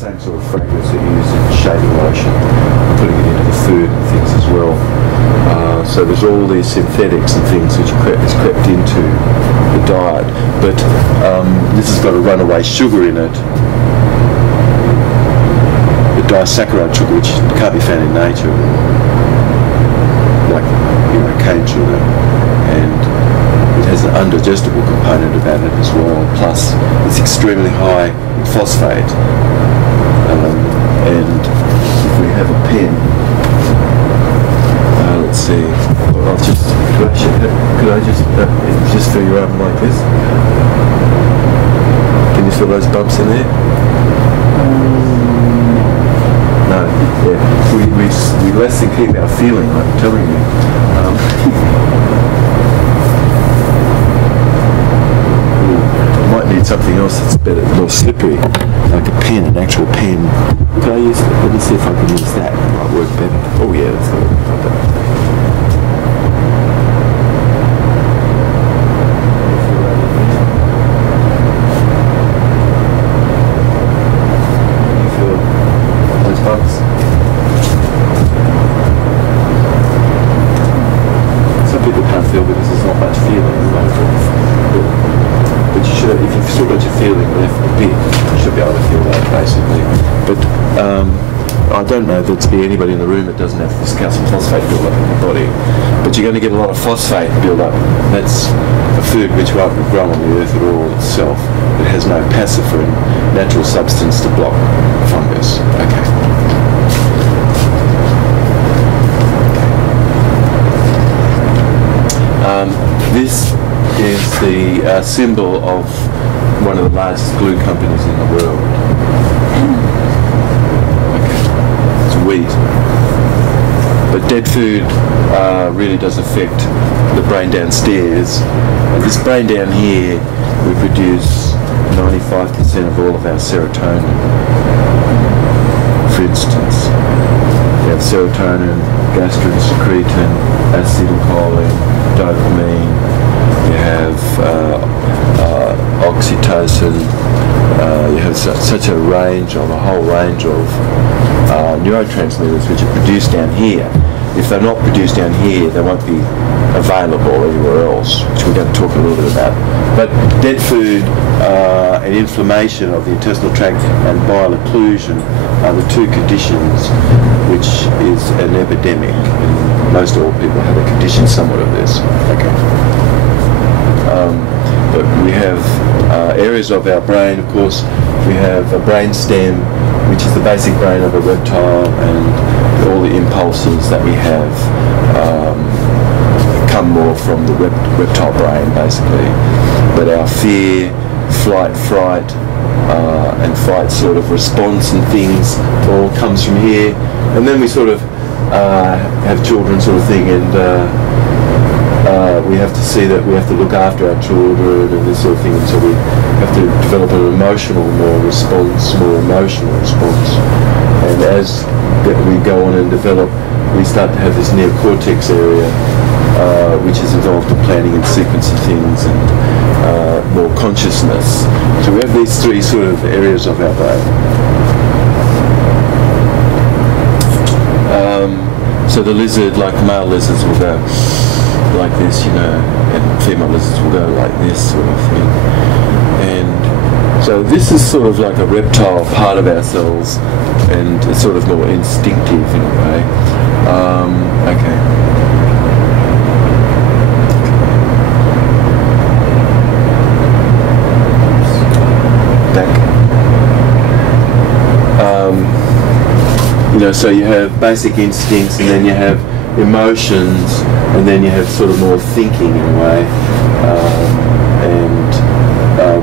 same sort of fragrance that you use in shaving lotion, putting it into the food and things as well. So there's all these synthetics and things which is crept into the diet. But this has got a runaway sugar in it, the disaccharide sugar, which can't be found in nature, like cane sugar, and it has an undigestible component about it as well. Plus, it's extremely high in phosphate. And if we have a pen, let's see. I'll just could I just feel your arm like this? Can you feel those bumps in there? No. Yeah. We less than keep our feeling. I'm telling you. Need something else that's better, more slippery, like a pen, an actual pen. Can I use it? Let me see if I can use that. It might work better. Oh yeah, that's not better. You feel those bumps? Some people can't feel because there's not much feeling. But you should, if you've still got your feeling left a bit, you should be able to feel that basically. But I don't know there'd be anybody in the room that doesn't have this calcium phosphate build up in the body. But you're going to get a lot of phosphate build up. That's a food which won't grow on the earth at all itself. It has no pacifier, natural substance to block fungus. Okay. This is the symbol of one of the largest glue companies in the world. Okay. It's wheat. But dead food really does affect the brain downstairs. And this brain down here, we produce 95% of all of our serotonin. For instance, you have serotonin, gastrin secretin, acetylcholine, dopamine. You have oxytocin. You have such a range of, a whole range of neurotransmitters which are produced down here. If they're not produced down here, they won't be available anywhere else, which we're going to talk a little bit about. But dead food and inflammation of the intestinal tract and bile occlusion are the two conditions which is an epidemic. And most all people have a condition somewhat of this. Okay. But we have areas of our brain, of course. We have a brain stem, which is the basic brain of a reptile, and all the impulses that we have come more from the reptile brain, basically. But our fear, flight, fright, and fight sort of response and things all comes from here. And then we sort of have children sort of thing, and we have to see that we have to look after our children and this sort of thing, and so we have to develop an emotional more emotional response. And as we go on and develop, we start to have this neocortex area, which is involved in planning and sequencing things and more consciousness. So we have these three sort of areas of our brain. So the lizard, like male lizards, will go like this, you know, and female lizards will go like this sort of thing. And so this is sort of like a reptile part of ourselves, and it's sort of more instinctive in a way. Okay. Back. You know, so you have basic instincts, and then you have emotions, and then you have sort of more thinking in a way.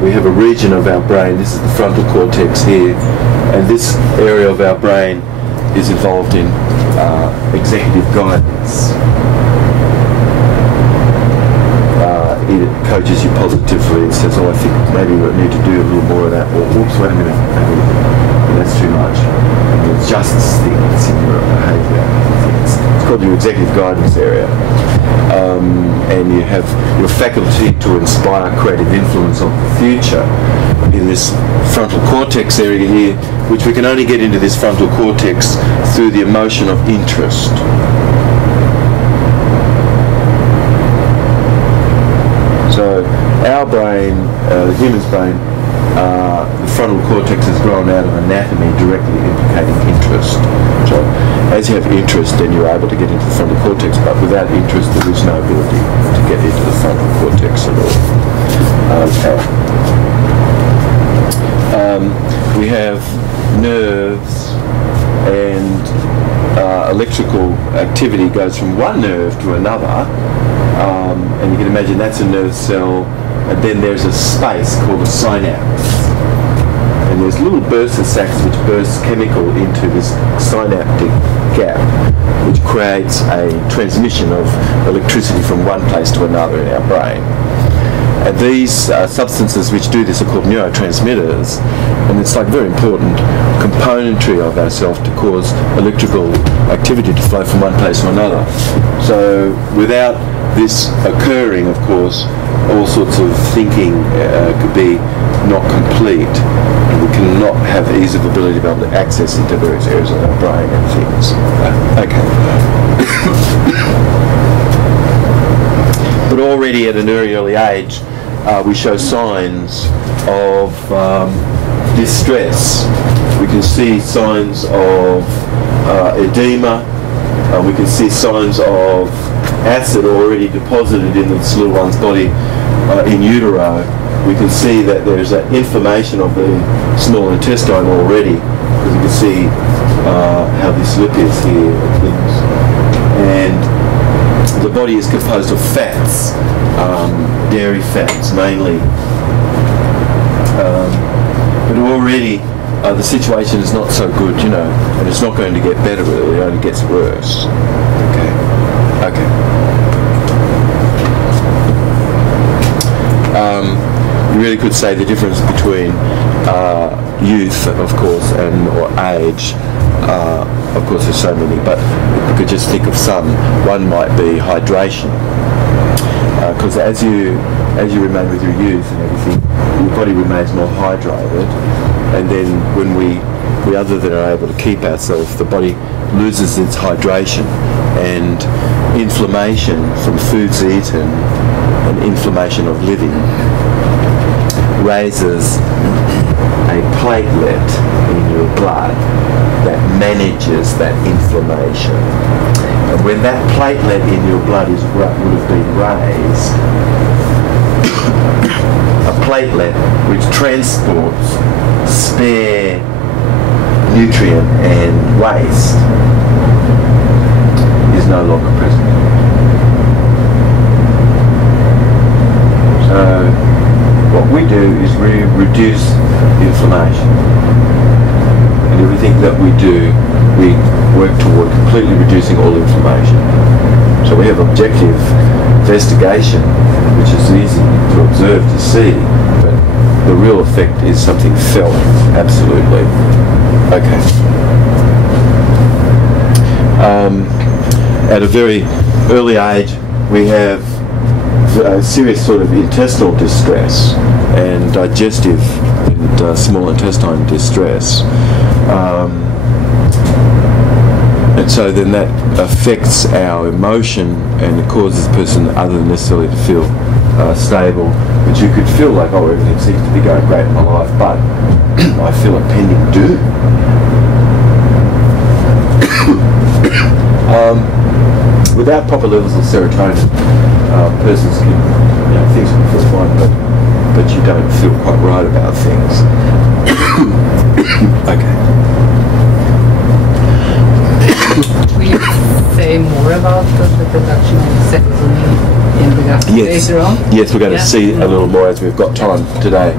We have a region of our brain, this is the frontal cortex here, and this area of our brain is involved in executive guidance. It coaches you positively and says, oh, I think maybe we need to do a little more of that, or oops, wait a minute, maybe that's too much. And the justice thing that's in your behaviour, I think it's called your executive guidance area. And you have your faculty to inspire creative influence of the future in this frontal cortex area here, which we can only get into this frontal cortex through the emotion of interest. So our brain, the human's brain, the frontal cortex has grown out of anatomy directly implicating interest. So as you have interest, then you're able to get into the frontal cortex, but without interest there is no ability to get into the frontal cortex at all. We have nerves, and electrical activity goes from one nerve to another, and you can imagine that's a nerve cell, and then there's a space called a synapse. And there's little bursts of sacs which burst chemical into this synaptic gap, which creates a transmission of electricity from one place to another in our brain. And these substances which do this are called neurotransmitters, and it's like very important componentry of ourselves to cause electrical activity to flow from one place to another. So without this occurring, of course, all sorts of thinking could be not complete. We cannot have ease of ability to be able to access into various areas of our brain and things. Okay. But already at an early age, we show signs of distress. We can see signs of edema. We can see signs of acid already deposited in this little one's body in utero. We can see that there's an inflammation of the small intestine already, because you can see how this lip is here and things. And the body is composed of fats, dairy fats mainly. But already the situation is not so good, you know, and it's not going to get better really, it only gets worse. Okay. You really could say the difference between youth, of course, and or age. Of course, there's so many, but if we could just think of some. One might be hydration, because as you remain with your youth and everything, your body remains more hydrated, and then when we other than are able to keep ourselves, the body loses its hydration, and inflammation from foods eaten and inflammation of living raises a platelet in your blood that manages that inflammation. And when that platelet in your blood would have been raised, a platelet which transports spare nutrient and waste is no longer present. So what we do is we reduce inflammation, and everything that we do, we work toward completely reducing all inflammation. So we have objective investigation, which is easy to observe, to see, but the real effect is something felt, absolutely. Okay. At a very early age, we have a serious sort of intestinal distress and digestive and small intestine distress. And so then that affects our emotion, and it causes the person other than necessarily to feel stable, but you could feel like, oh, everything seems to be going great in my life, but I feel a pending doom. Without proper levels of serotonin, persons can, things can feel fine, but you don't feel quite right about things. Okay. Will you say more about the production of serotonin in the gut later on? Yes, we're going to see a little more as we've got time today.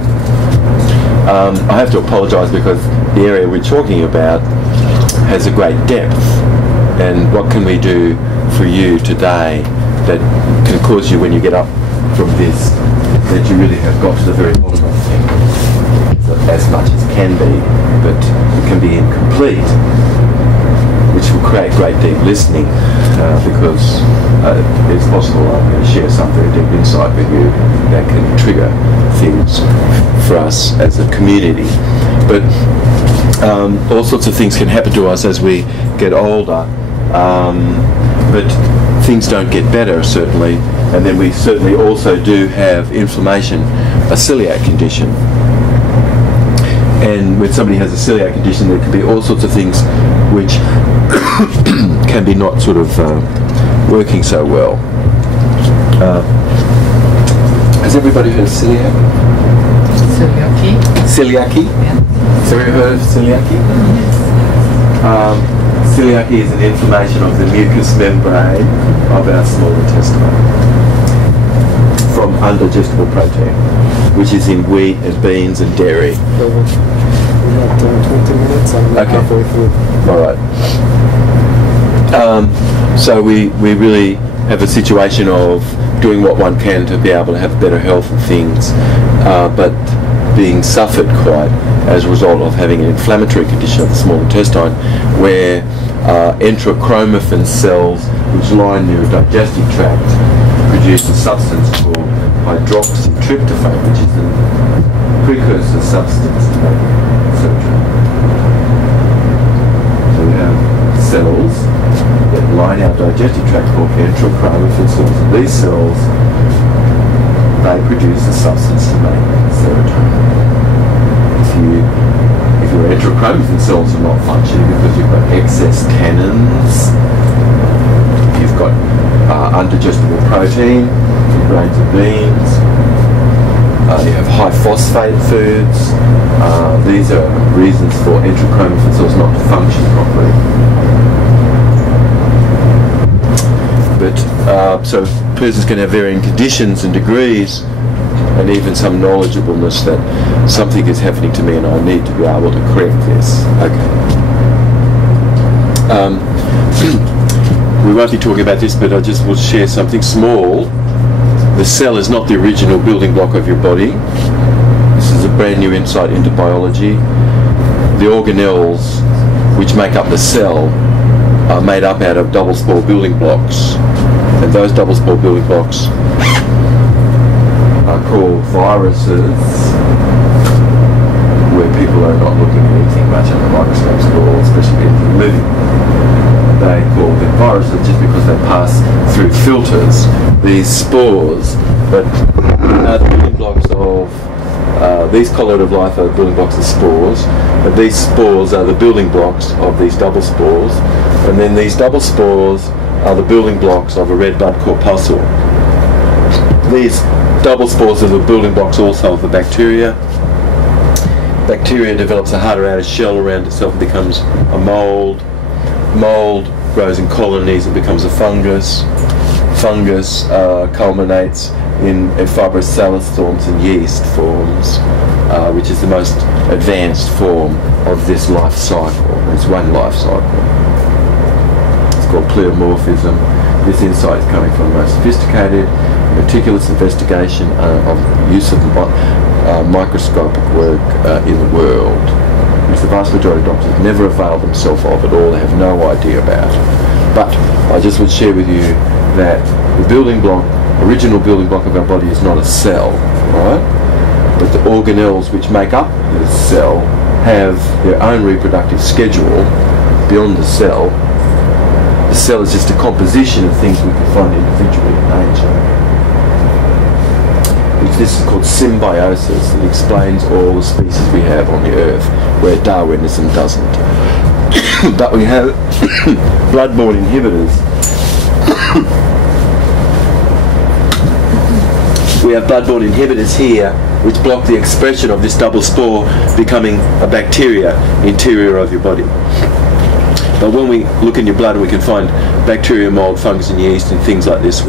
I have to apologise because the area we're talking about has a great depth, and what can we do for you today that can cause you, when you get up from this, that you really have got to the very bottom of things, as much as can be, but it can be incomplete, which will create great deep listening. because it's possible I'm going to share some very deep insight with you that can trigger things for us as a community. But all sorts of things can happen to us as we get older, but things don't get better, certainly. And then we certainly also do have inflammation, a celiac condition. And when somebody has a celiac condition, there can be all sorts of things which can be not sort of working so well. Has everybody heard of celiac? Celiaci. Celiaci? Yeah. Has everybody heard of celiaci? Celiaci is an inflammation of the mucous membrane of our small intestine from undigestible protein, which is in wheat and beans and dairy. We got 20 minutes. I'm halfway through. All right. So we really have a situation of doing what one can to be able to have better health and things, but being suffered quite as a result of having an inflammatory condition of the small intestine, where enterochromaffin cells, which line your digestive tract, produce a substance called hydroxytryptophan, which is the precursor substance to make serotonin. So we have cells that line our digestive tract called enterochromaffin cells. And these cells, they produce a substance to make serotonin. If your enterochromaffin cells are not functioning because you've got excess tannins, you've got undigestible protein from grains of beans, you have high phosphate foods. These are reasons for enterochromaffin cells not to function properly. But so persons can have varying conditions and degrees, and even some knowledgeableness that something is happening to me and I need to be able to correct this. Okay. We won't be talking about this, but I just will share something small. The cell is not the original building block of your body. This is a brand new insight into biology. The organelles which make up the cell are made up out of double spore building blocks. And those double spore building blocks are called viruses, where people are not looking at anything much under microscopes at all, especially anything living. They call them viruses just because they pass through filters, these spores. But the building blocks of these colloid of life are building blocks of spores, but these spores are the building blocks of these double spores, and then these double spores are the building blocks of a red blood corpuscle. These double spores are the building blocks also of the bacteria. Bacteria develops a harder outer shell around itself and becomes a mold. Mold grows in colonies and becomes a fungus. Fungus culminates in fibrous cellulose forms and yeast forms, which is the most advanced form of this life cycle. It's one life cycle. It's called pleomorphism. This insight is coming from the most sophisticated, meticulous investigation of the use of microscopic work in the world, which the vast majority of doctors never avail themselves of at all. They have no idea about. But I just would share with you that the building block, original building block of our body is not a cell, right? But the organelles which make up the cell have their own reproductive schedule beyond the cell. The cell is just a composition of things we can find individually in nature. This is called symbiosis. It explains all the species we have on the earth, where Darwinism doesn't. But we have blood-borne inhibitors. We have blood-borne inhibitors here which block the expression of this double spore becoming a bacteria interior of your body. But when we look in your blood, we can find bacteria, mold, fungus and yeast and things like this.